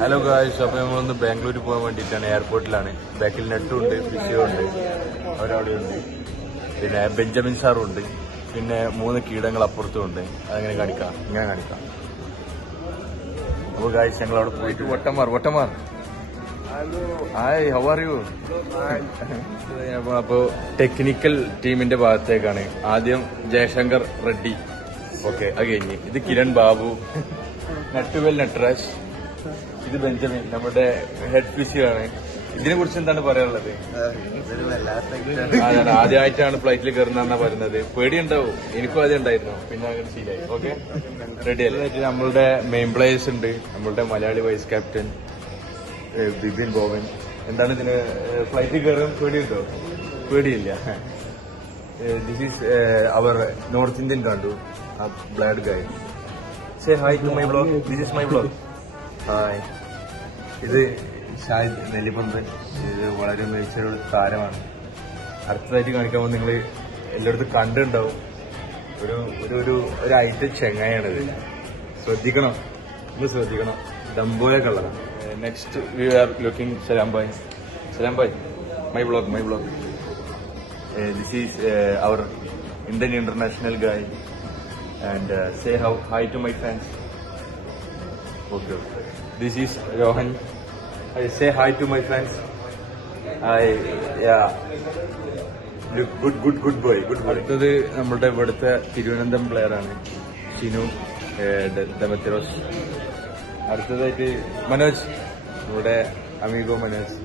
Hello guys, അപ്പോൾ നമ്മളൊന്ന് ബാംഗ്ലൂർ പോകാൻ വേണ്ടിയിട്ടാണ്. എയർപോർട്ടിലാണ്. ബാക്കിൽ നെറ്റുണ്ട്, ഫിസിയോ ഉണ്ട്, അവരവിടെ ഉണ്ട്. പിന്നെ ബെഞ്ചമിൻ സാറും ഉണ്ട്. പിന്നെ 3 കീടങ്ങൾ അപ്പുറത്തും ഉണ്ട്. അതങ്ങനെ കാണിക്കാം, ഇങ്ങനെ കാണിക്കാം. അപ്പോൾ ഗായ്സ്, ഞങ്ങൾ അവിടെ പോയിട്ട് വട്ടമാർ ഹായ്, ഹൗ ആർ യു? അപ്പോൾ ടെക്നിക്കൽ ടീമിന്റെ ഭാഗത്തേക്കാണ്. ആദ്യം ജയശങ്കർ റെഡ്ഡി, ഓക്കെ, അത് കഴിഞ്ഞ് ഇത് കിരൺ ബാബു, നട്ടുവൽ നട്രാജ്, ഇത് ബെഞ്ചമിൻ, നമ്മുടെ ഹെഡ് ഫിസിയോ ആണ്. ഇതിനെ കുറിച്ച് എന്താണ് പറയാനുള്ളത്? അതാണ് ആദ്യമായിട്ടാണ് ഫ്ലൈറ്റിൽ കയറുന്ന പറയുന്നത്. പേടിയുണ്ടാവും, എനിക്കും ആദ്യം ഉണ്ടായിരുന്നു, പിന്നെ അങ്ങനെ ശീലായി. ഓക്കെ, റെഡി അല്ലേ? നമ്മളുടെ മെയിൻ പ്ലേയേഴ്സ് ഉണ്ട്. നമ്മളുടെ മലയാളി വൈസ് ക്യാപ്റ്റൻ ബിപിൻ ബോവൻ. എന്താണ് ഇതിന് ഫ്ലൈറ്റിൽ കയറാൻ പേടിയുണ്ടോ? പേടിയില്ല. This is our north Indian കണ്ടു, ബ്ലാഡ് guy. Say hi to my blog. This is my blog. Hi. ഇത് ഷാഹിദ് നെല്ലിപ്പന്ത്. ഇത് വളരെ മികച്ചൊരു താരമാണ്. അടുത്തതായിട്ട് കാണിക്കാൻ നിങ്ങൾ എല്ലായിടത്തും കണ്ടുണ്ടാവും. ഒരു ഐറ്റം ചെങ്ങായാണിത്. ശ്രദ്ധിക്കണം, ഇത് ശ്രദ്ധിക്കണം. ഡംബോയ കളറാണ്. നെക്സ്റ്റ് വി ആർ ലുക്കിംഗ് സലാം ഭായ്, my blog. This is our Indian international guy. And say hi to my fans. Okay. This is Rohan. I say hi to my fans. Yeah. Look good boy. അടുത്തത് നമ്മളുടെ ഇവിടുത്തെ Thiruvananthapuram player ആണ്, ഷിനു ഡെമത്തിറോസ്. അടുത്തതായിട്ട് മനോജ്, നമ്മുടെ Amigo Manoj.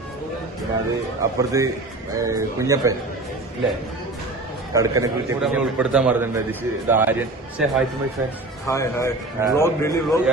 പിന്നെ അത് അപ്പുറത്ത് കുഞ്ഞപ്പൻ അല്ലേ, കടക്കനെ കുറിച്ച് ഉൾപ്പെടുത്താൻ പറഞ്ഞിട്ടുണ്ട്. ഇത് Aryan. Say hi to my friends. Hi. Daily vlog.